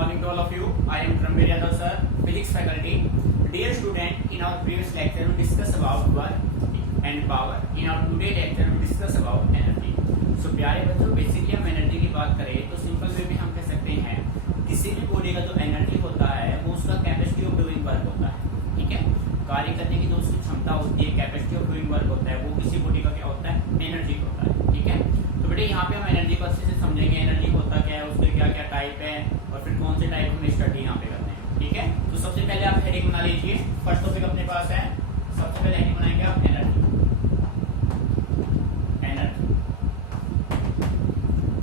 morning to all of you. I am Ranveer Yadav sir, physics faculty. Dear student, in our previous lecture we discussed about work and power. In our today lecture we discuss about energy. So प्यारे बच्चों, basically हम energy की बात करें तो simple way में हम कह सकते हैं किसी भी बॉडी का जो एनर्जी होता है वो उसका कैपेसिटी ऑफ डूइंग वर्क होता है। ठीक है, कार्य करने की जो उसकी क्षमता होती है, कैपेसिटी ऑफ डूइंग वर्क होता है, वो किसी बॉडी का क्या होता है, एनर्जी होता है। ठीक है, तो बेटे यहाँ पे हम एनर्जी को अच्छे से समझेंगे, एनर्जी होता क्या है, उसके क्या क्या टाइप है और फिर कौन से टाइप हम स्टडी यहाँ पे करते हैं। ठीक है, तो सबसे पहले आप हेडिंग बना लीजिए। फर्स्ट टॉपिक अपने पास है, सबसे पहले हेडिंग बनाएंगे आप एनर्जी। एनर्जी,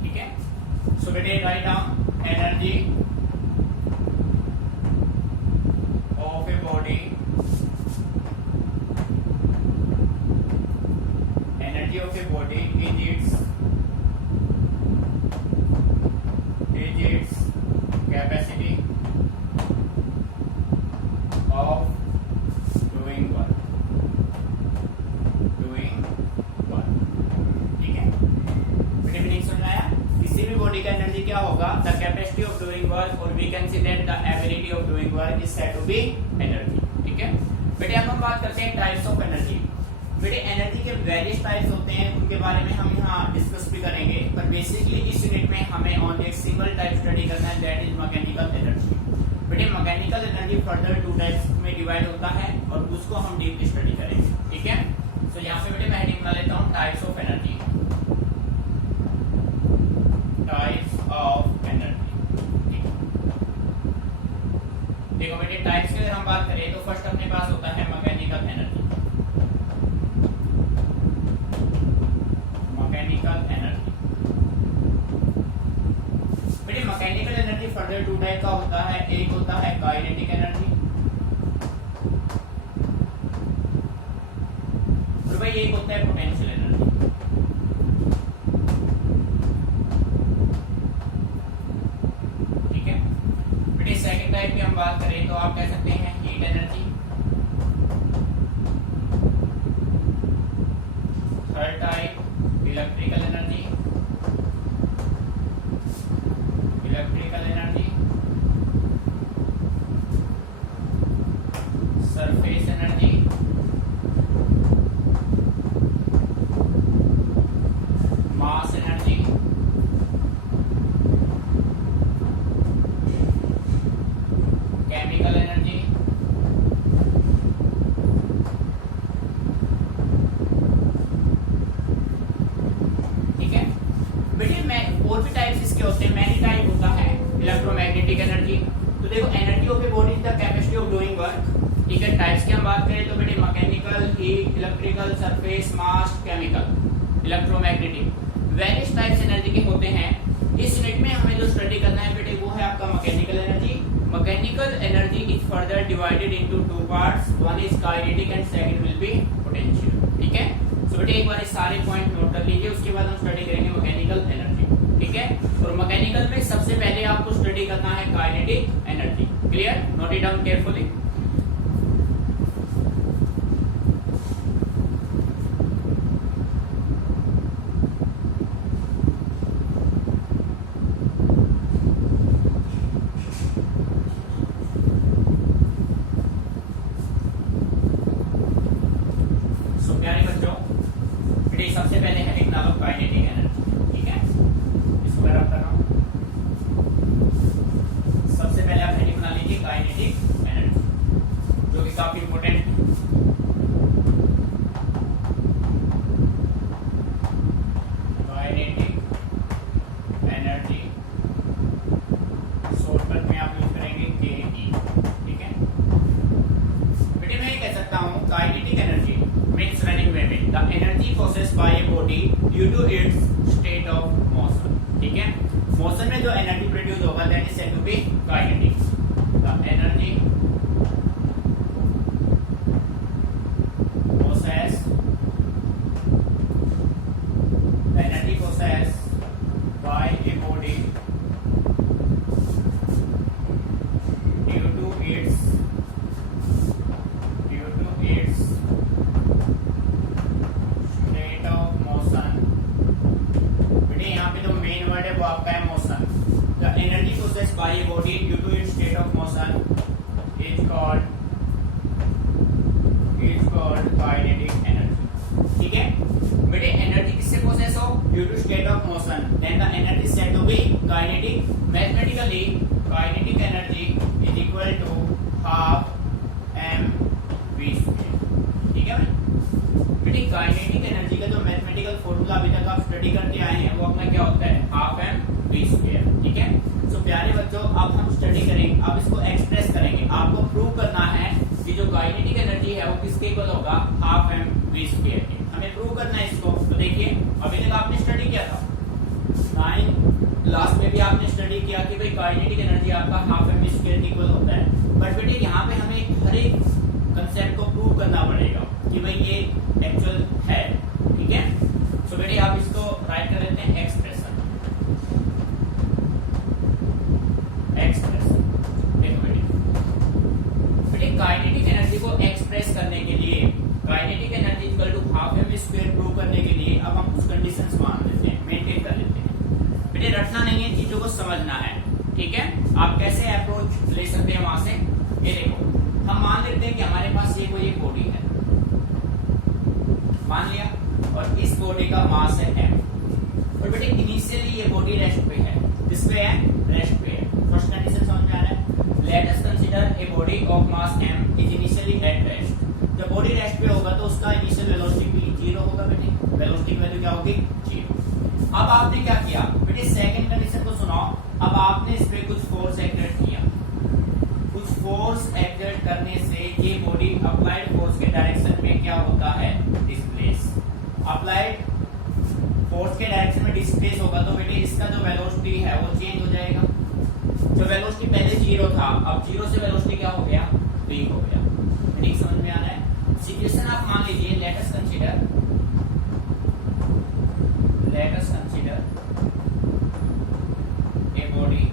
ठीक है। सो बेटे write down energy of a body, energy of a body is it's capacity of doing work, ठीक है। बेटे मीनिंग समझ आया? किसी भी बॉडी का एनर्जी क्या होगा, the capacity of doing work, और we can see that the ability of doing work is said to be energy. ठीक है बेटे, अब हम बात करते हैं टाइप्स ऑफ एनर्जी। बेटे एनर्जी के वेरियस टाइप्स होते हैं, उनके बारे में हम यहाँ डिस्कस भी करेंगे, पर बेसिकली इस यूनिट में हमें ओनली एक सिंगल टाइप स्टडी करना है, दैट इज मैकेनिकल एनर्जी। बेटे mechanical energy further two types में डिवाइड होता है और उसको हम डीप स्टडी करेंगे। ठीक है, तो यहाँ पे बेटे मैं हेडिंग बना लेता हूँ types of energy. Types of energy, देखो बेटे टाइप्स की अगर हम बात करें तो फर्स्ट अपने पास होता है मैकेनिकल एनर्जी। मैकेनिकल एनर्जी, बेटे mechanical energy further two type का होता है, एक होता है काइनेटिक एनर्जी और भाई एक होता है पोटेंशियल एनर्जी। ठीक है बेटे, सेकंड टाइप की हम बात करें तो आप कह सकते हैं heat energy. Third type electrical energy, electrical energy, surface energy, mass energy, chemical energy, और भी टाइप्स इसके होते हैं, मैनी टाइप होता है। इलेक्ट्रोमैग्नेटिक एनर्जी, तो देखो energy of a body is the capacity of doing work. ठीक है, टाइप्स की हम बात करें तो बेटे mechanical, heat, electrical, surface, mass, chemical, electromagnetic. Various types energy के होते हैं। इस यूनिट में हमें जो स्टडी करना है बेटे वो है आपका mechanical energy. Mechanical energy is further divided into two parts, one is kinetic and second will be potential. ठीक है, सो बेटे एक बार ये सारे पॉइंट नोट कर लीजिए, उसके बाद हम स्टडी करेंगे मैकेनिकल एनर्जी। ठीक है, और मैकेनिकल में सबसे पहले आपको स्टडी करना है kinetic energy. Clear? Note it down carefully. So प्यारे बच्चों, बेटे सबसे पहले हेडिंग डालो काइनेटिक एनर्जी। ठीक है, इसको मैं रख रहा हूं। सबसे पहले आप हेडिंग बना लीजिए काइनेटिक एनर्जी, जो कि काफी इंपॉर्टेंट है। काइनेटिक एनर्जी शॉर्टकट में आप यूज करेंगे केई। ठीक है बेटे, मैं ये कह सकता हूं kinetic energy means running way में the energy processed by a body due to its state of motion. ठीक है, मोशन में जो एनर्जी प्रोड्यूस होगा that is said to be kinetic. The energy processed by a body due to its state of motion. बेटे यहाँ पे जो main word है वो आपका है motion. The energy processed by a body due to its state of motion is called kinetic energy. ठीक है बेटे, एनर्जी किससे प्रोसेस हो? Due to state of motion, then the energy said to be kinetic. Mathematically kinetic energy is equal to half mv²। ठीक है बेटे, kinetic energy का जो मैथमेटिकल फॉर्मूला अभी तक आप स्टडी करके आए हैं वो अपना क्या होता है? Half mv²। ठीक है, तो प्यारे बच्चों अब हम स्टडी करेंगे, अब इसको एक्सप्रेस करेंगे। आपको प्रूव करना है कि जो काइनेटिक एनर्जी है वो किसके इक्वल होगा? हाफ mv² के। हमें प्रूव करना है इसको। तो देखिए अभी तक आपने स्टडी किया था 9 क्लास में भी आपने स्टडी किया कि भाई काइनेटिक एनर्जी आपका हाफ mv² के इक्वल होता है। बट बेटे यहाँ पे हमें हर एक कंसेप्ट को प्रूव करना पड़ेगा कि भाई ये एक्चुअल है। ठीक है, सो बेटे आप इसको राइट कर लेते हैं एक्सप्रेशन। देखो बेटे काइनेटिक एनर्जी को एक्सप्रेस करने के लिए, kinetic energy equal to half mv² prove करने के लिए अब हम कुछ कंडीशंस मान लेते हैं, मेंटेन कर लेते हैं। बेटे रटना नहीं है, चीजों को समझना है। ठीक है, आप कैसे अप्रोच ले सकते हैं वहां से? ये देखो, हम मान लेते हैं कि हमारे पास ये कोई एक बॉडी है, मान लिया, और इस बॉडी का मास है m। और बेटे इनिशियली ये बॉडी रेस्ट पे है, किस पे है? रेस्ट पे है। फर्स्ट कंडीशन समझ में आ रहा है? Let us consider a body of mass m is initially at rest. जब बॉडी रेस्ट पे होगा तो उसका इनिशियल वेलोसिटी भी 0 होगा बेटे, वेलोसिटी की वैल्यू क्या होगी? 0। अब आपने क्या किया बेटे? सेकंड कंडीशन को सुनो। अब आपने इस पे कुछ फोर्स एक्सर्ट किया, कुछ फोर्स एक्सर्ट करने से ये बॉडी अप्लाइड फोर्स के डायरेक्शन में क्या होता है? डिस्प्लेस। अप्लाइड फोर्स के डायरेक्शन में डिस्प्लेस होगा तो बेटे इसका जो वेलोसिटी है वो चेंज हो जाएगा। जो वेलोसिटी पहले 0 था, अब 0 से वेलोसिटी क्या हो गया? v हो गया। ठीक समझ में आ रहा है? सिचुएशन आप मान लीजिए, let us consider a body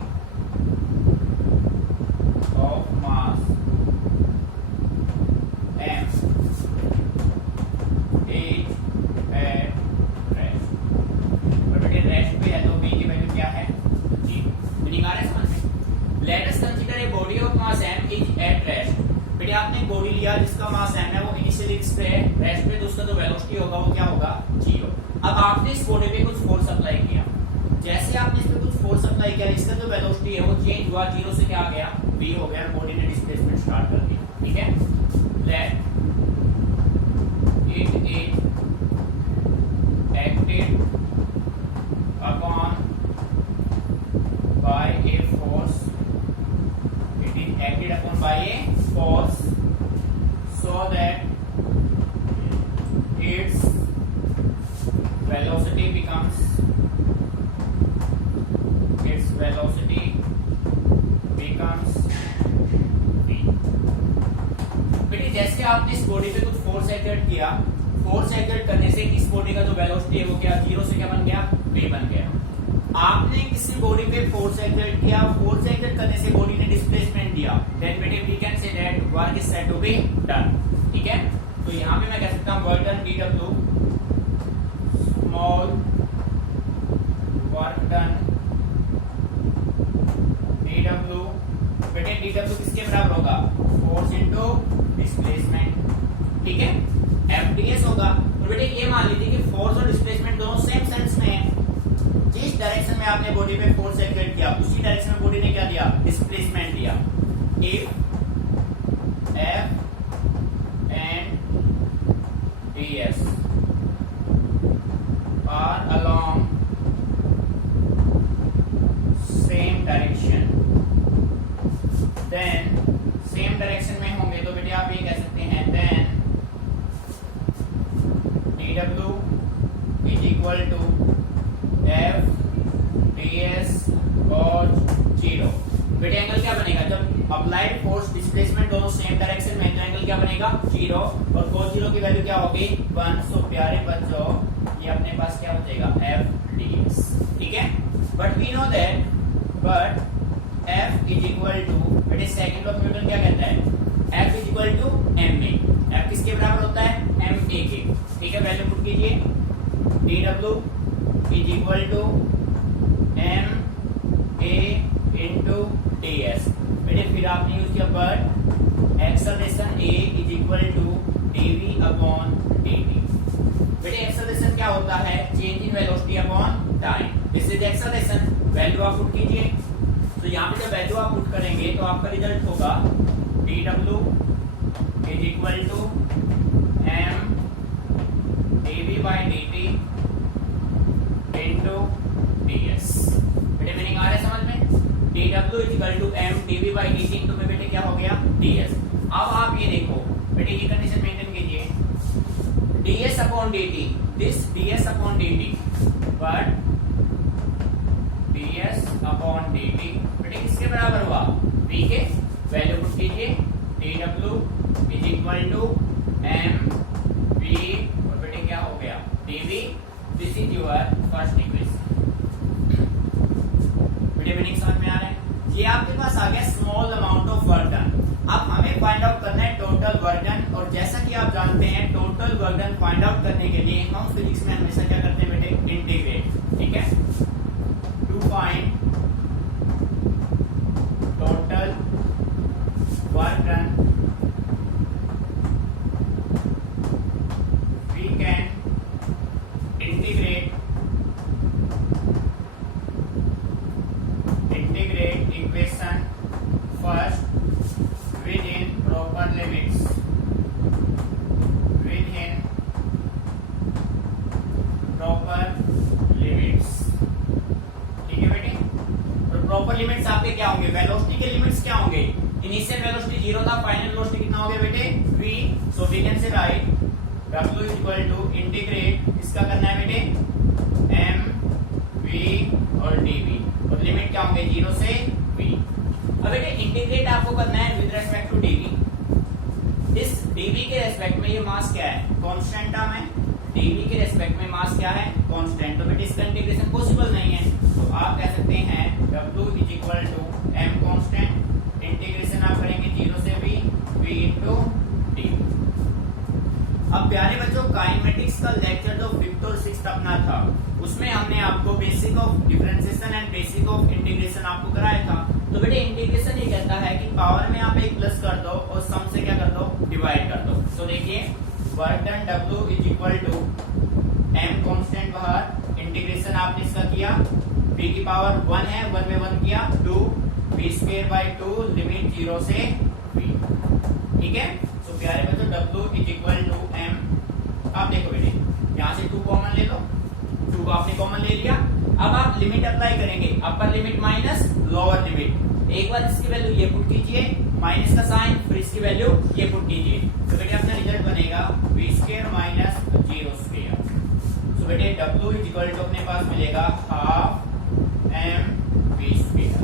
of mass m is at rest. और बेटे रेस्ट पे है तो v की वैल्यू क्या है? 0। मीनिंग आ रहा है समझ में? Let us consider a body of mass m is at rest. बेटे आपने एक बॉडी लिया जिसका मास m है, वो इनिशियली पे है रेस्ट पे, तो उसका जो वेलोसिटी होगा वो क्या होगा? 0। अब आपने इस बॉडी पे कुछ फोर्स अप्लाई किया, जैसे आपने इस पे कुछ फोर्स अप्लाई किया, इसका जो वेलोसिटी है वो चेंज हुआ, 0 से क्या आ गया? v हो गया, बॉडी ने डिस्प्लेसमेंट स्टार्ट कर दिया। ठीक है, let it is acted upon bye a force, it is acted upon bye A force so that its velocity becomes v। बेटे जैसे आपने इस बॉडी पे कुछ फोर्स एक्सर्ट किया, फोर्स एक्सर्ट करने से इस बॉडी का जो वेलोसिटी है वो क्या? 0 से क्या बन गया? v बन गया। आपने किसी बॉडी पे फोर्स एक्सर्ट किया, फोर्स एक्सर्ट करने से बॉडी ने डिस्प्लेसमेंट दिया, देन बेटे we can say that work is said to be done. ठीक है, तो यहां पे मैं कह सकता हूं work done dw, small work done dw। बेटे dw किसके बराबर होगा? Force into displacement. ठीक है, mds होगा। तो बेटे ये मान लीजिए कि फोर्स और डिस्प्लेसमेंट दोनों सेम सेंस में है। जिस डायरेक्शन में आपने बॉडी पे फोर्स एक्सर्ट किया उसी डायरेक्शन में बॉडी ने क्या दिया? डिस्प्लेसमेंट दिया। If f and ds are along same direction, then same direction में होंगे तो बेटे आप ये कह सकते हैं then dw is equal to f ds cos 0। बेटे एंगल क्या बनेगा? जब अप्लाइड फोर्स डिस्प्लेसमेंट दोनों सेम डायरेक्शन में, तो एंगल क्या बनेगा? 0। और cos 0 की वैल्यू क्या होगी? 1। सो प्यारे बच्चों ये अपने पास क्या बचेगा? f ds। ठीक है, but we know that f is equal to, बेटे सेकंड ऑफ न्यूटन क्या कहता है? f is equal to ma। f किसके बराबर होता है? ma के। ठीक है, वैल्यू पुट कीजिए, dw is equal to ma into D S. बेटे फिर आपने यूज किया but acceleration a is equal to dv upon dt। बेटे एक्सेलरेशन क्या होता है? Change in velocity upon time. This is acceleration. Value आप पुट कीजिए। तो यहाँ पे जब वैल्यू आप पुट करेंगे तो आपका रिजल्ट होगा dw is equal to m dv by dt into ds। बेटे मीनिंग आ रहा है समझ में? dw is equal to m dv by dt into में बेटे क्या हो गया? ds। अब आप ये देखो बेटे ये कंडीशन मेंटेन कीजिए, ds upon dt, this ds upon dt, but ds upon dt बेटे किसके बराबर हुआ? v के। वैल्यू पुट कीजिए, dw is equal to m v और बेटे क्या हो गया? dv। This is your first equation. बेटे मीनिंग समझ में आ रहा है? ये आपके पास आ गया small amount of work done. अब हमें फाइंड आउट करना है टोटल वर्क डन, और जैसा कि आप जानते हैं total work done find out करने के लिए हम फिजिक्स में हमेशा क्या करते हैं बेटे? इंटीग्रेट। ठीक है, to find total work done we can integrate equation first within proper limits, within proper limits। ठीक है बेटे, और प्रॉपर लिमिट्स आपके क्या होंगे? वेलोसिटी के लिमिट्स क्या होंगे? इनिशियल वेलोसिटी 0 था, फाइनल वेलोसिटी कितना हो गया बेटे? v। So we can say write w is equal to integrate, इसका करना है बेटे m v और dv, और लिमिट क्या होंगे? 0 से v। अब बेटे इंटीग्रेट आपको करना है विद रेस्पेक्ट टू dv। इस dv के रेस्पेक्ट में ये मास क्या है? कांस्टेंट टर्म है। dv के रेस्पेक्ट में मास क्या है? कांस्टेंट। तो बेटे इसका इंटीग्रेशन पॉसिबल नहीं है, तो आप कह सकते हैं w is equal to m constant, integration आप करेंगे 0 से v इनटू dv। अब प्यारे बच्चों काइनेमेटिक्स का लेक्चर जो 5th और 6th अपना था, उसमें हमने आपको basic of differentiation and basic of integration आपको कराया था। तो बेटे इंटीग्रेशन ये कहता है कि पावर में आप एक प्लस कर दो और सम से क्या कर दो? डिवाइड कर दो। तो देखिए work done w is equal to m constant बाहर, इंटीग्रेशन आपने इसका किया, v की पावर 1 है, 1 में 1 किया 2, v स्क्वायर बाई 2 लिमिट 0 से v। ठीक है, तो प्यारे बच्चों w is equal to m। आप देखो बेटे यहाँ से 2 कॉमन ले लो, 2 को आपने कॉमन ले लिया। अब आप लिमिट अप्लाई करेंगे, upper limit minus lower limit. एक बार इसकी वैल्यू ये पुट कीजिए, माइनस का साइन, फिर इसकी वैल्यू ये पुट कीजिए, तो बेटे अपना रिजल्ट बनेगा v स्क्वायर माइनस 0 स्क्वायर। तो बेटे w इज इक्वल टू अपने पास मिलेगा half m v square.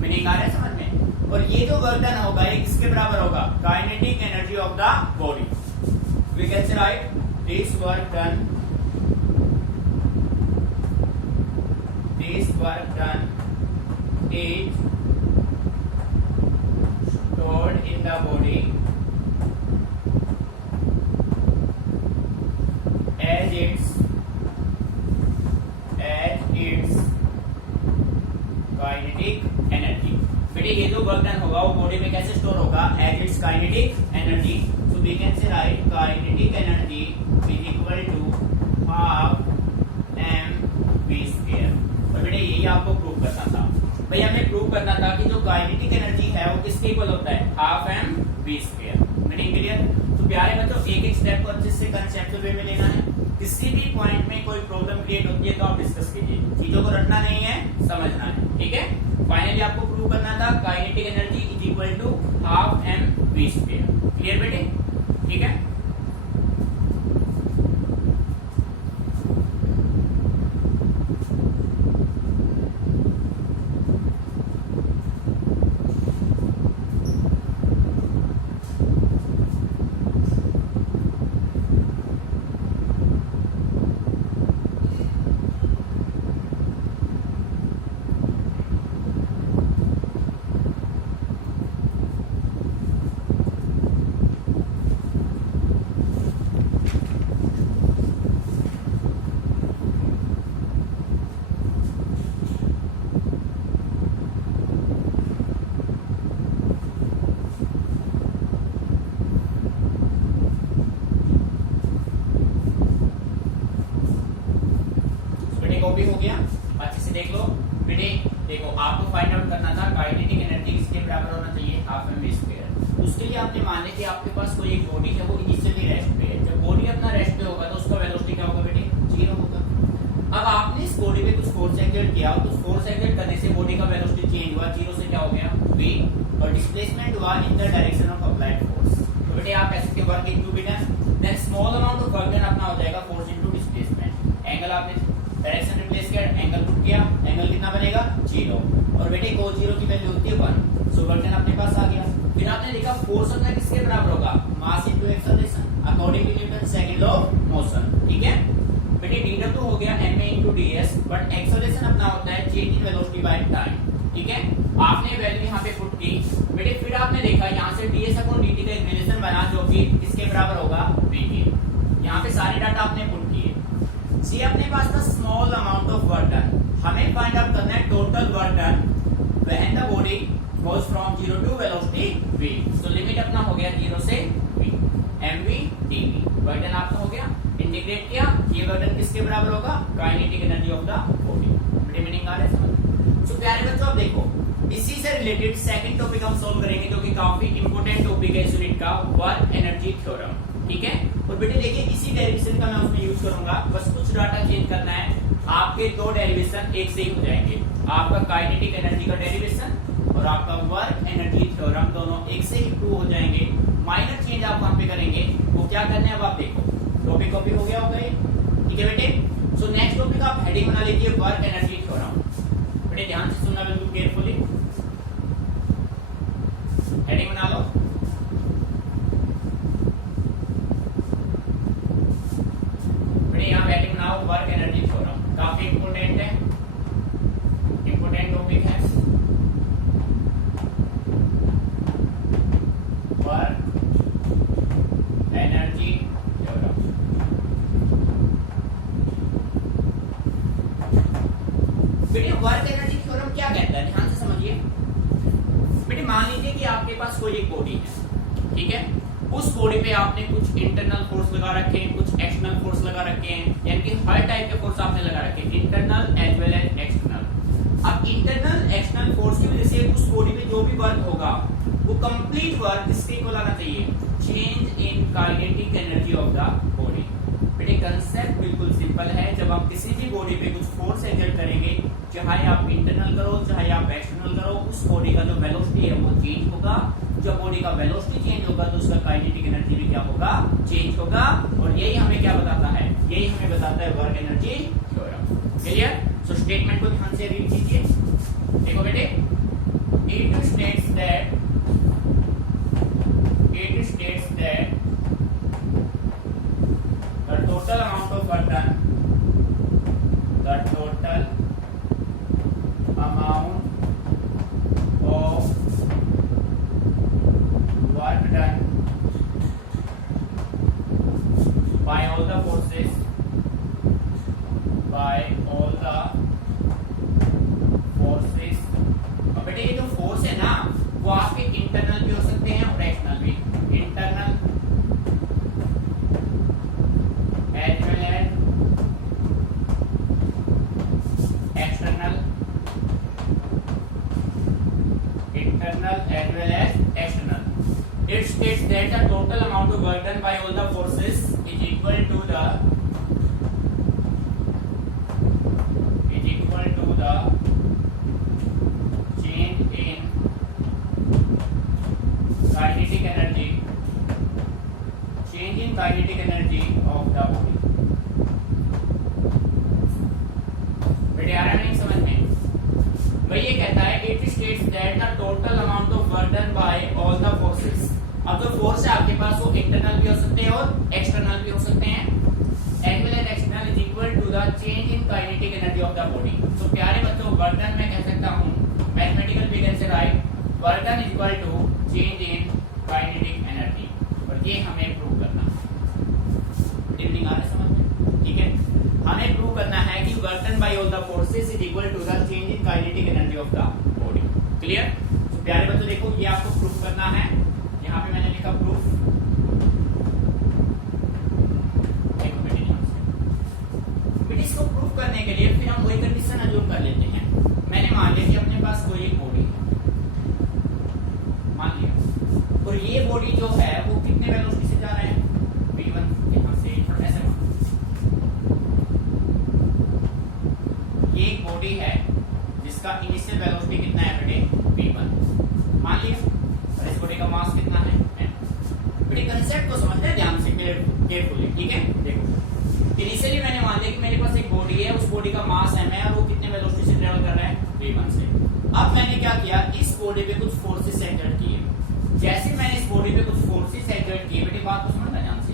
Meaning आ रहा है समझ में? और ये जो वर्क डन होगा ये किसके बराबर होगा? Kinetic energy of the body. We can say write this work done, this work done is stored in the body as its kinetic energy. बेटे ये जो वर्क डन होगा वो बॉडी में कैसे स्टोर होगा? As its kinetic energy. So we can say write kinetic energy is equal to half m v square. और बेटे यही आपको प्रूव करना था। भाई हमें प्रूव करना था कि जो काइनेटिक एनर्जी है वो किसके इक्वल होता है? Half m v square. Meaning clear? तो प्यारे बच्चों एक एक स्टेप को अच्छे से कंसेप्चुअल वे में लेना है। किसी भी पॉइंट में कोई प्रॉब्लम क्रिएट होती है तो आप डिस्कस कीजिए, चीजों को रटना नहीं है, समझना है। ठीक है, फाइनली आपको प्रूव करना था kinetic energy is equal to half m v square. Clear बेटे? ठीक है, कॉपी हो गया, अच्छे से देख लो बेटे। देखो आपको फाइंड आउट करना था काइनेटिक एनर्जी किसके बराबर होना चाहिए, हाफ एम वी स्क्वायर। उसके लिए आपने मान लिया कि आपके पास कोई एक बॉडी है वो इनिशियली रेस्ट पे है। जब बॉडी अपना रेस्ट पे होगा तो उसका वेलोसिटी क्या होगा बेटे, 0 होगा। अब आपने इस बॉडी पे कुछ फोर्स एक्सर्ट किया, तो फोर्स एक्सर्ट करने से बॉडी का वेलोसिटी चेंज हुआ, 0 से क्या हो गया v, और डिस्प्लेसमेंट हुआ in the direction of applied force. तो बेटे आप कह सकते हो work into be done, then small amount of work done अपना हो जाएगा फोर्स इनटू डिस्प्लेसमेंट। एंगल आपने डायरेक्शन रिप्लेस किया, एंगल पुट किया, एंगल कितना बनेगा 0, और बेटे को 0 की वैल्यू होती है 1, सो वर्क डन अपने पास आ गया। फिर आपने लिखा फोर्स अपना किसके बराबर होगा, mass into acceleration according to Newton second law of motion. ठीक है बेटे, dw हो गया ma into ds, but acceleration अपना होता है change in velocity by time. ठीक है, आपने वैल्यू यहाँ पे पुट की बेटे, फिर आपने देखा यहाँ से ds अपॉन dt का एक रिलेशन बना जो कि किसके बराबर होगा v के। यहाँ पे सारे डाटा आपने पुट किए। सी अपने पास था small amount of work done, हमें फाइंड आउट करना है total work done when the body goes from 0 to velocity v। तो लिमिट अपना हो गया 0 से v, mv dv। Work done आपका हो गया, इंटीग्रेट किया, ये वर्क डन किसके बराबर होगा, kinetic energy of the body. बड़ी मीनिंग आ रहा है समझ। सो प्यारे बच्चों अब देखो इसी से रिलेटेड सेकंड टॉपिक हम सॉल्व करेंगे जो कि काफी इंपॉर्टेंट टॉपिक है इस यूनिट का, वर्क एनर्जी थ्योरम। ठीक है, और बेटे देखिए इसी डेरिवेशन का मैं उसमें यूज करूंगा, बस कुछ डाटा चेंज करना है, आपके दो डेरिवेशन एक से ही हो जाएंगे। आपका काइनेटिक एनर्जी का डेरिवेशन और आपका वर्क एनर्जी थ्योरम दोनों एक से ही प्रूव हो जाएंगे। माइनर चेंज आप वहां पे करेंगे, वो क्या करना है अब आप देखो। टॉपिक कॉपी हो गया होगा ये, ठीक है बेटे। सो नेक्स्ट टॉपिक आप हेडिंग बना लीजिए वर्क एनर्जी थ्योरम। बेटे ध्यान से सुनना बिल्कुल केयरफुली, हेडिंग बना लो। बेटे यहाँ हेडिंग बनाओ वर्क एनर्जी थ्योरम, काफी इंपोर्टेंट है, इंपोर्टेंट टॉपिक है वर्क एनर्जी थ्योरम। बेटे वर्क एनर्जी थ्योरम क्या कहता है, ध्यान से समझिए। बेटे मान लीजिए कि आपके पास कोई एक बॉडी है, ठीक है, उस बॉडी पे आपने कुछ इंटरनल फोर्स लगा रखे हैं, कुछ एक्सटर्नल फोर्स लगा रखे हैं, यानी कि हर टाइप के फोर्स आपने लगा रखे हैं, internal as well as external. अब इंटरनल एक्सटर्नल फोर्स की वजह से उस बॉडी पे जो भी वर्क होगा वो कंप्लीट वर्क किसके इक्वल आना चाहिए, change in kinetic energy of the body. बेटे कंसेप्ट बिल्कुल सिंपल है, जब आप किसी भी बॉडी पे कुछ फोर्स एक्सर्ट करेंगे, चाहे आप इंटरनल करो चाहे आप एक्सटर्नल करो, उस बॉडी का जो वेलोसिटी है वो चेंज होगा। जब बॉडी का वेलोसिटी चेंज होगा तो उसका काइनेटिक एनर्जी भी क्या होगा, चेंज होगा। और यही हमें क्या बताता है, यही हमें बताता है work energy theorem. Clear? So statement को ध्यान से रीड कीजिए। देखो बेटे, it states that the total amount of work done, the total amount of work done by all the forces, अब बेटे ये जो फोर्स है ना वो आपके इंटरनल भी हो सकते हैं और एक्सटर्नल भी, internal as well as external, internal as well as external. It states that the total amount of work done by all the forces is equal to the change in kinetic energy, change in kinetic energy of the body। बेटे आ रहा नहीं समझ में? वही ये कहता है it states that the total amount of work done by all the forces। अब जो फोर्स है आपके पास वो इंटरनल भी हो सकते हैं और एक्सटर्नल भी हो सकते हैं, as well as external is equal to the change in kinetic energy of the body। तो प्यारे बच्चों वर्क डन मैं कह सकता हूँ मैथमेटिकल फिगर से right, work done is equal to change in kinetic energy, और ये हमें प्रूव करना है। समझ में? ठीक है, हमें प्रूव करना है कि work done by all the forces is equal to the change in kinetic energy of the body. Clear? तो प्यारे बच्चों देखो ये आपको प्रूव करना है, यहाँ पे मैंने लिखा प्रूफ। इसको प्रूफ करने के लिए फिर हम एक बॉडी है जिसका इनिशियल वेलोसिटी कितना है बेटे v1 मान लिया, और इस बॉडी का मास कितना है m। बेटे कंसेप्ट को समझना है ध्यान से केयरफुली, ठीक है। देखो इनिशियली मैंने मान लिया कि मेरे पास एक बॉडी है, उस बॉडी का मास m है और वो कितने वेलोसिटी से ट्रेवल कर रहा है v1 से। अब मैंने क्या किया, इस बॉडी पे कुछ फोर्सेस एक्ट किए। जैसे मैंने इस बॉडी पे कुछ फोर्सेस एक्ट किए, बेटे बात को समझना ध्यान से,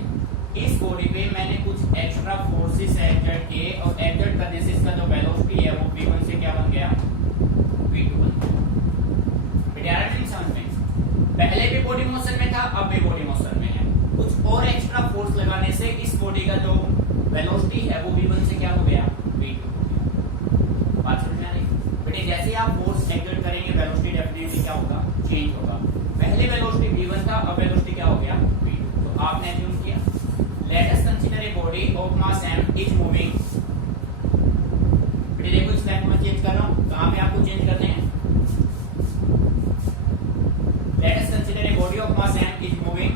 इस बॉडी पे मैंने कुछ एक्स्ट्रा फोर्सेस एक्ट किए और एक्ट करने से इसका जो वेलोसिटी है वो v1 से क्या बन गया v2 बन गया। बेटे आ रहा है समझ में, पहले भी बॉडी मोशन में था, अब भी बॉडी मोशन में है, कुछ और एक्स्ट्रा फोर्स लगाने से इस बॉडी का जो वेलोसिटी है वो v1 से क्या हो गया v2 हो गया। बात समझ में आ रही? बेटे जैसे आप फोर्स एक्ट करेंगे वेलोसिटी डेफिनेटली क्या होगा चेंज होगा। पहले वेलोसिटी v1 था, अब वेलोसिटी क्या हो गया v2। तो आपने अज्यूम किया let us consider a body of mass m is moving। बेटे देखो इस लाइन को मैं चेंज कर रहा हूं, कहां पे आपको चेंज करते हैं। let us consider a body of mass m is moving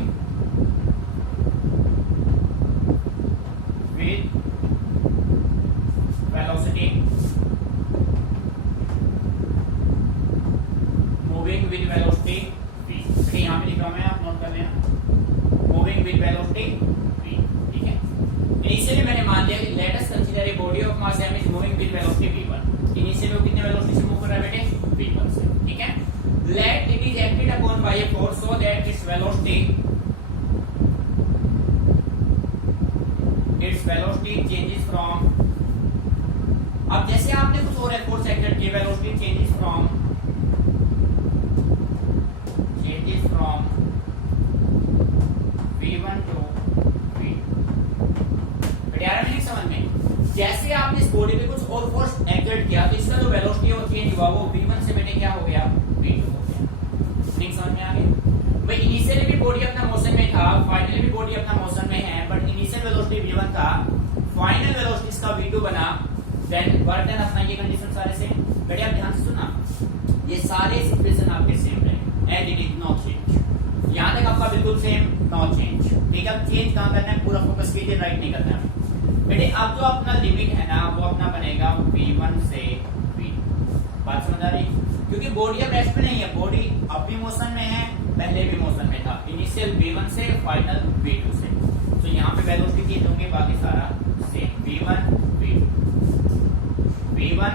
with velocity v। बेटे यहां पे लिख रहा हूं मैं, आप नोट कर लेना मूविंग विद वेलोसिटी v, ठीक है। इनिशियली मैंने मान लिया कि let us consider a body of mass m is moving with velocity v1। Initially वो कितने वेलोसिटी से मूव कर रहा है बेटे v1 से, ठीक है। Let it is acted upon bye a force so that its velocity changes from. अब जैसे आपने कुछ और फोर्स एक्टेड किया, velocity changes from v1 to v। बेटे आ रहा है समझ में, जैसे आपने इस बॉडी पे कुछ और फोर्स एक्ट किया तो इसका जो वेलोसिटी और चेंज हुआ वो v1 से बेटे क्या हो गया v2 हो गया। नहीं समझ में आ गया भाई, इनिशियली भी बॉडी अपना मोशन में था, फाइनली भी बॉडी अपना मोशन में है, बट इनिशियल वेलोसिटी v1 था, फाइनल वेलोसिटी इसका v2 बना, देन वर्क डन अपना ये कंडीशन सारे सेम। बेटे आप ध्यान से सुनना, ये सारे सिचुएशन आपके सेम रहेंगे, as it is no change. यहां तक आपका बिल्कुल सेम, नो चेंज, ठीक है। चेंज कहां करना है, पूरा फोकस कीजिए, राइट नहीं करना है बेटे। अब जो अपना लिमिट है ना वो अपना बनेगा v1 से v। बात समझ आ रही, क्योंकि बॉडी अब रेस्ट में नहीं है, बॉडी अब भी मोशन में है, पहले भी मोशन में था, इनिशियल v1 से फाइनल v2 से। तो यहाँ पे वेलोसिटी चेंज होंगे, बाकी सारा सेम v1 v1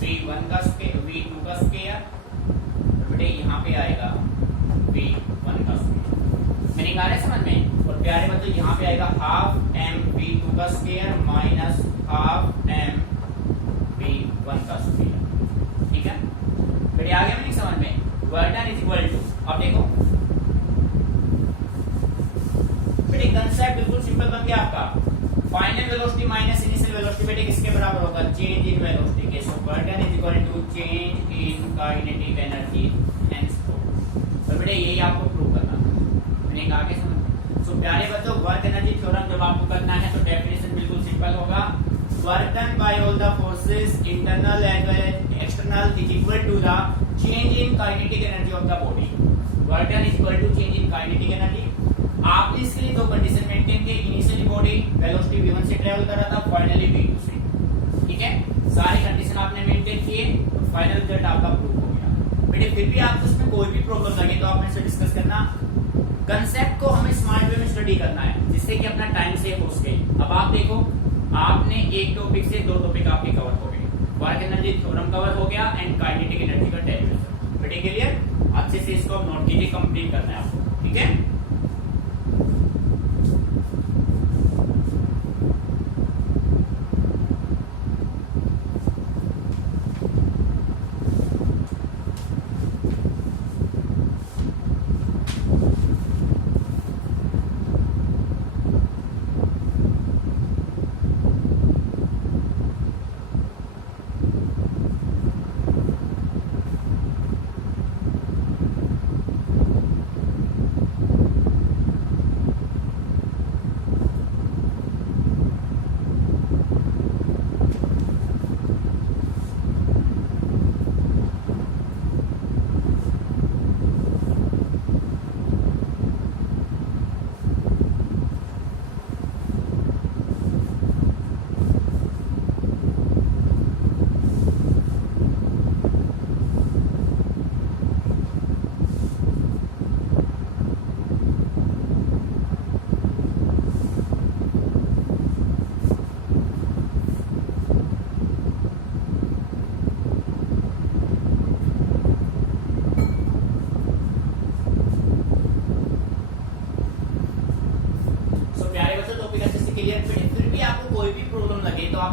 v1 का स्क्वायर v2 का स्क्वायर, बेटे यहाँ पे आएगा v1 का स्क्वायर। मैंने कहा है समझ में, और प्यारे बच्चों यहाँ पे आएगा हाफ m v2 का square minus half m v1 का स्क्वायर, ठीक है। बेटे आ गया नहीं समझ में, work done is equal to, अब देखो बेटे कंसेप्ट बिल्कुल सिंपल बन गया आपका। Final velocity minus initial velocity बेटे किसके बराबर होगा, चेंज इन वेलोसिटी के। So work done is equal to change in kinetic energy hence force. तो बेटे यही आपको प्रूव करना है, मैंने कहा कि समझ। सो प्यारे बच्चों वर्क एनर्जी थ्योरम जब आपको करना है तो डेफिनेशन बिल्कुल सिंपल होगा, work done by all the forces internal as well as external is equal to the change in kinetic energy of the body. Work done is equal to change in kinetic energy. आपने इसके लिए दो condition maintain की, initially body velocity v1 से travel कर रहा था, finally v2 से, ठीक है। सारे कंडीशन आपने मेंटेन किए, फाइनल रिजल्ट आपका प्रूव हो गया। बेटे फिर भी आपको इसमें कोई भी प्रॉब्लम लगे तो आप मेरे से डिस्कस करना। कंसेप्ट को हमें स्मार्ट वे में स्टडी करना है जिससे कि अपना टाइम सेव हो सके। अब आप देखो, आपने एक टॉपिक से दो टॉपिक आपके कवर हो गए, वर्क एनर्जी थ्योरम कवर हो गया एंड काइनेटिक एनर्जी का डेरिवेशन। बेटे क्लियर, अच्छे से इसको नोट कीजिए, कंप्लीट करना है आपको, ठीक है।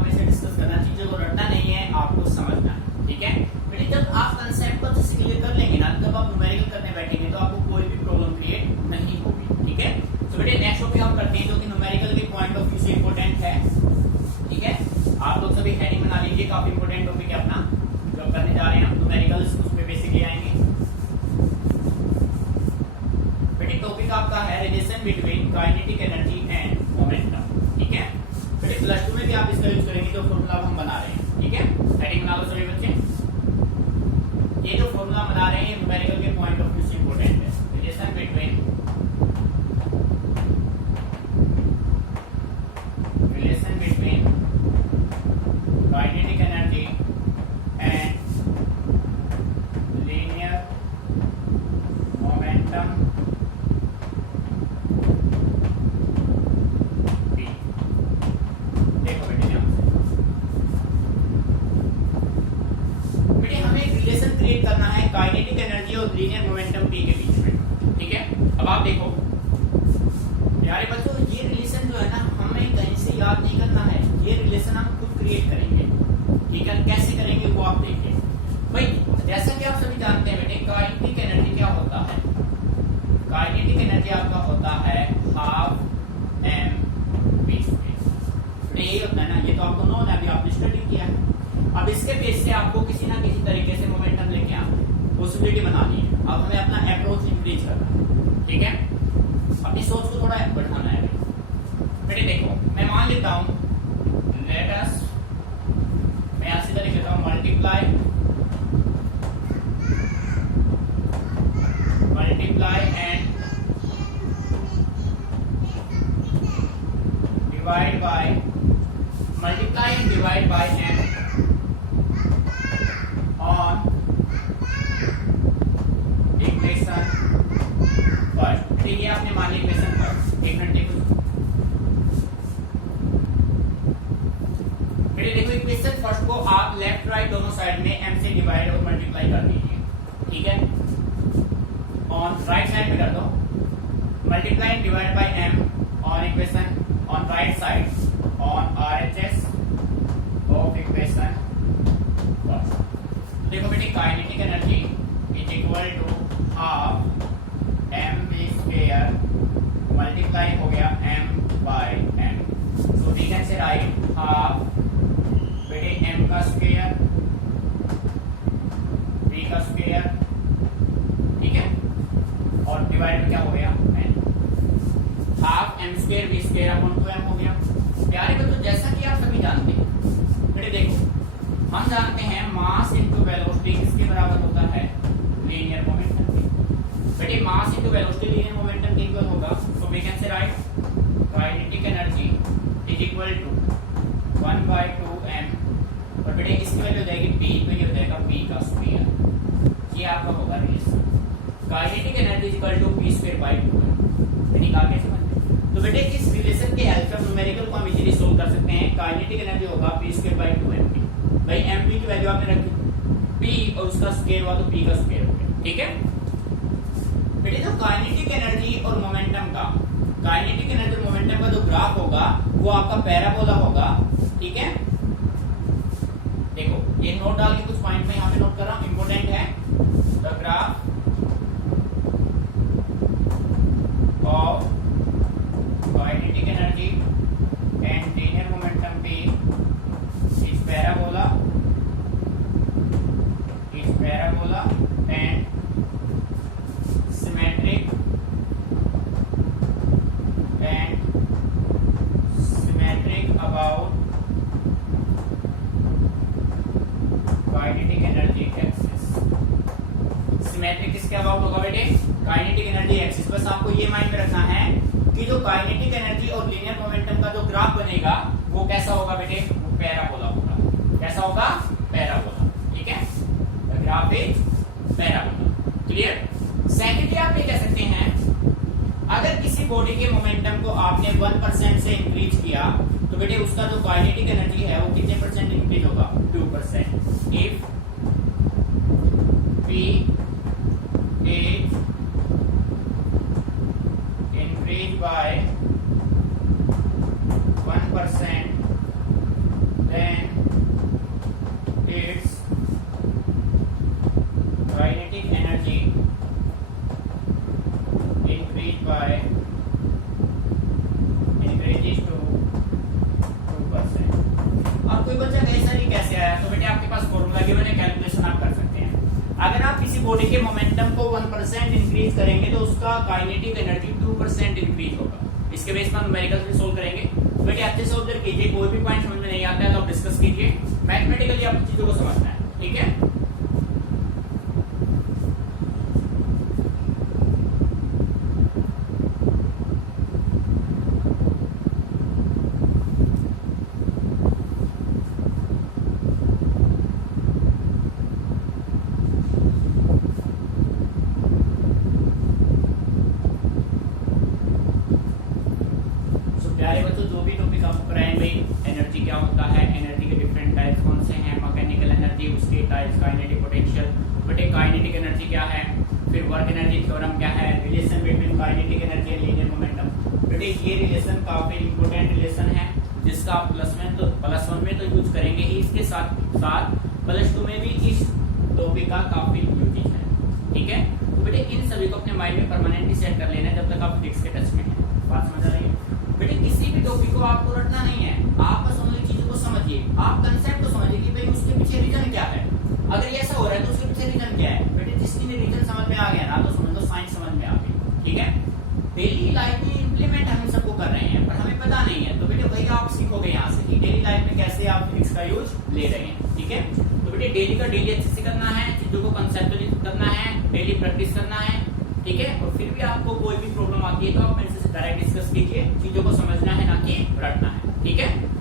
मेरे से डिस्कस करना, चीजों को रटना नहीं है, आपको समझना है, ठीक है बेटे। जब आप कंसेप्ट को अच्छे से क्लियर कर लेंगे ना, जब आप न्यूमेरिकल करने बैठेंगे तो आपको कोई भी प्रॉब्लम क्रिएट नहीं होगी, ठीक है। तो बेटे नेक्स्ट टॉपिक हम करते हैं जो कि न्यूमेरिकल के पॉइंट ऑफ व्यू से इंपॉर्टेंट है, ठीक है। आप लोग सभी हेडिंग बना लीजिए, काफी इंपॉर्टेंट टॉपिक है अपना जो करने जा रहे हैं हम न्यूमेरिकल्स, उसमें बेसिकली आएंगे। बेटे टॉपिक आपका है relation between kinetic energy and momentum, ठीक है बेटे। प्लस 2 में भी आप इसका यूज करेंगे जो फॉर्मूला हम बना रहे हैं, ठीक है। हेडिंग बना लो सभी बच्चे। ये जो फॉर्मूला बना रहे हैं न्यूमेरिकल के पॉइंट ऑफ व्यू से इंपॉर्टेंट है, relation between kinetic energy and linear momentum P। देखो बेटे ध्यान से, बेटे हमें एक रिलेशन क्रिएट करना है काइनेटिक एनर्जी और लीनियर मोमेंटम P के बीच में, ठीक है। अब आप देखो प्यारे बच्चों, ये रिलेशन जो है ना हमें कहीं से याद नहीं करना है, ये रिलेशन हम खुद क्रिएट करेंगे, ठीक है। कैसे करेंगे वो आप देखिए भाई। जैसा कि आप सभी जानते हैं बेटे काइनेटिक एनर्जी क्या होता है, काइनेटिक एनर्जी आपका होता है हाफ mv²। यही होता है ना, ये तो आपको नोन है, अभी आपने स्टडी किया है। अब इसके बेस से आपको किसी ना किसी तरीके से मोमेंटम लेके आना है, पॉसिबिलिटी बनानी है। अब हमें अपना अप्रोच इंक्रीज करना है, ठीक है। अपनी सोच को थोड़ा बढ़ाना है बेटे। देखो मैं मान लेता हूं, लेट अस, मैं ऐसे तरीके लिखता हूं multiply and divide bye, multiply and divide by m on equation first. ठीक है, आपने मान लिया इक्वेशन फर्स्ट। एक मिनट देखो बेटे, देखो इक्वेशन फर्स्ट को आप लेफ्ट राइट दोनों साइड में m से डिवाइड और मल्टीप्लाई कर दीजिए, ठीक है। ऑन राइट साइड में कर दो multiply and divide by m on equation on right side on RHS of equation first. देखो बेटे kinetic energy is equal to half mv² multiply हो गया m by m। So we can say write half बेटे m का square v का square, ठीक है, और डिवाइड में क्या हो गया n, half m² v² upon 2m हो गया। प्यारे बच्चों जैसा कि आप सभी जानते हैं बेटे, देखो हम जानते हैं मास इनटू वेलोसिटी किसके बराबर होता है, लीनियर मोमेंटम के। बेटे mass into velocity linear momentum के इक्वल होगा, so we can say write kinetic energy is equal to 1/2m, और बेटे इसकी वैल्यू हो जाएगी p, तो ये हो जाएगा p का स्क्वायर। ये आपका होगा relation kinetic energy is equal to p²/2m। बेटे आगे समझ। तो बेटे इस रिलेशन के हेल्प से न्यूमेरिकल को हम इजीली सोल्व कर सकते हैं। काइनेटिक एनर्जी होगा p²/2m। भाई mp की वैल्यू आपने रखी p और उसका स्क्वायर हुआ तो p का स्क्वायर हो गया, ठीक है बेटे। जो काइनेटिक एनर्जी और मोमेंटम का, काइनेटिक एनर्जी और मोमेंटम का जो ग्राफ होगा वो आपका पैराबोला होगा, ठीक है। देखो ये नोट डाल के कुछ पॉइंट में यहाँ पे नोट कर रहा हूँ, इंपोर्टेंट है। The graph of kinetic energy and linear momentum P is parabola and symmetric about kinetic energy axis. Symmetric किसके अबाउट होगा बेटे, काइनेटिक एनर्जी एक्सिस। बस आपको ये माइंड में रखना है कि जो काइनेटिक एनर्जी और लीनियर मोमेंटम का जो ग्राफ बनेगा वो कैसा होगा बेटे, वो पैराबोला होगा। कैसा होगा, पैराबोला, ठीक है। The graph is parabola, clear. Secondly आप ये कह सकते हैं अगर किसी बॉडी के मोमेंटम को आपने 1% से इंक्रीज किया तो बेटे उसका जो काइनेटिक एनर्जी है वो कितने परसेंट इंक्रीज होगा, 2%। If P is increased by 1%, then कोई बच्चा कहे सर ये कैसे आया, तो बेटे आपके पास फॉर्मूला गिवन है, कैलकुलेशन आप कर सकते हैं। अगर आप किसी बॉडी के मोमेंटम को 1% इंक्रीज करेंगे तो उसका काइनेटिक एनर्जी 2% इंक्रीज होगा। इसके बेस पर न्यूमेरिकल भी सोल्व करेंगे। बेटे अच्छे से ऑब्जर्व कीजिए, कोई भी पॉइंट समझ में नहीं आता है तो आप डिस्कस कीजिए, मैथमेटिकली आपको चीजों को समझना है, ठीक है। प्यारे बच्चों, जो भी टॉपिक आपको कराएं भाई, एनर्जी क्या होता है, एनर्जी के डिफरेंट टाइप्स कौन से हैं, मैकेनिकल एनर्जी उसके टाइप्स, काइनेटिक पोटेंशियल, बेटे काइनेटिक एनर्जी क्या है, फिर वर्क एनर्जी थ्योरम क्या है, relation between kinetic energy and linear momentum. बेटे ये रिलेशन काफी इंपॉर्टेंट रिलेशन है जिसका आप प्लस वन में तो यूज करेंगे ही, इसके साथ साथ +2 में भी इस टॉपिक का काफी यूज है, ठीक है। तो बेटे इन सभी को अपने माइंड में परमानेंटली सेट कर लेना है जब तक आप फिजिक्स के टच में हैं। बात समझ आ रही है? बेटे किसी भी टॉपिक को आपको रटना नहीं है, आप बस ओनली चीजों को समझिए, आप कंसेप्ट को समझिए कि भाई उसके पीछे रीजन क्या है। अगर ये ऐसा हो रहा है तो उसके पीछे रीजन क्या है। बेटे जिसकी भी रीजन समझ में आ गया ना तो समझ लो साइंस समझ में आ गई, ठीक है। डेली लाइफ में इंप्लीमेंट हम सबको कर रहे हैं पर हमें पता नहीं है, तो बेटे वही आप सीखोगे यहाँ से कि डेली लाइफ में कैसे आप फिजिक्स का यूज ले रहे हैं, ठीक है। तो बेटे डेली का डेली अच्छे से करना है, चीजों को कंसेप्चुअली करना है, डेली प्रैक्टिस करना है, ठीक है। और फिर भी आपको कोई भी प्रॉब्लम आती है तो आप मेरे से डायरेक्ट डिस्कस कीजिए, चीजों को समझना है ना कि रटना है, ठीक है।